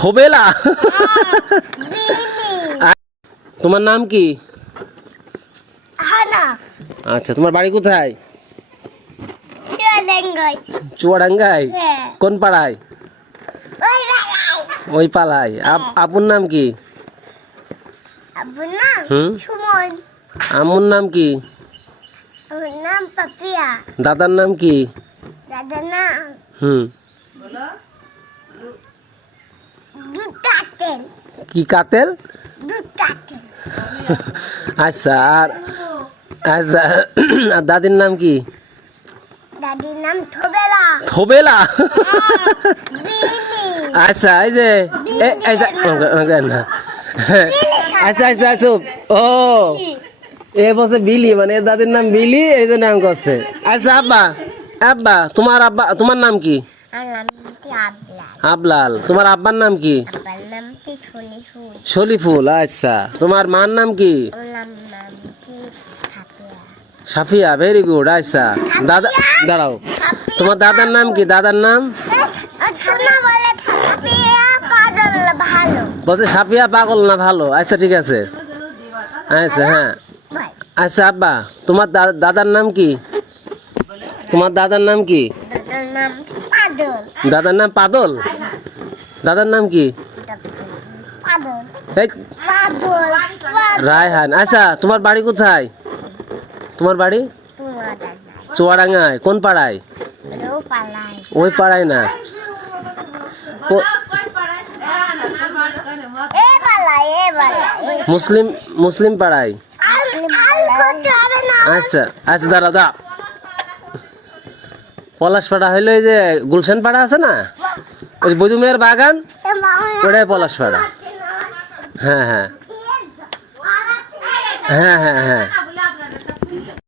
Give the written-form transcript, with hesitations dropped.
থবেলা। তোমার নাম কি? হানা আচ্ছা, তোমার বাড়ি কোথায়? চুয়াডাঙ্গায়। চুয়াডাঙ্গায়? হ্যাঁ। কোন পাড়ায়? ওই বেলায়। ওই পাড়ায়। আপুর নাম কি? আব্বুর নাম হুম। সুমন। আম্মুর নাম কি? আমার নাম পাপিয়া। দাদার নাম কি? দাদার নাম হুম। দুটাতেল। কি কাতেল? দুটাতেল। আচ্ছা, আর আচ্ছা, আর দাদির নাম কি? দাদির নাম থবেলা। থবেলা? বিনি। আচ্ছা, এই যে এই যে না। আচ্ছা আচ্ছা আচ্ছা, ও এ বসে বিলি, মানে এর দাদির নাম বিলি, এই জন্য নাম করছে। আচ্ছা আব্বা, আব্বা তোমার নাম কি? আমার নাম আবলাল। আবলাল। তোমার আব্বার নাম কি? আব্বার নাম সলিফুল। শলিফুল। আচ্ছা, তোমার মার নাম কি? ওর নাম সাফিয়া। সাফিয়া। Very good. আচ্ছা, দাদা দাঁড়াও, তোমার দাদার নাম কি? দাদার নাম শোনা বলে সাফিয়া পাগল ভালো। বলছে সাফিয়া পাগল না ভালো। আচ্ছা ঠিক আছে। আচ্ছা হ্যাঁ। ভাই আচ্ছা আব্বা, তোমার দাদার নাম কি? তোমার দাদার নাম কি? দাদার নাম পাগল। দাদার নাম পাদল। দাদার নাম কি? পাগল এই পাগল রায়হান। আচ্ছা, তোমার বাড়ি কোথায়? তোমার বাড়ি চুয়াডাঙ্গায়। কোন পাড়ায়? পালাই। ওই পাড়ায় না, এ পালাই এ পালাই। মুসলিম মুসলিম পাড়ায়। আল করতে হবে না। আচ্ছা আচ্ছা, দাঁড়া দা। পলাশ পাড়া হইলো এই যে গুলশান পাড়া আছে না, ওই বৈদুমিয়ার বাগান, ওটাই পলাশ পাড়া। হ্যাঁ হ্যাঁ হ্যাঁ হ্যাঁ হ্যাঁ।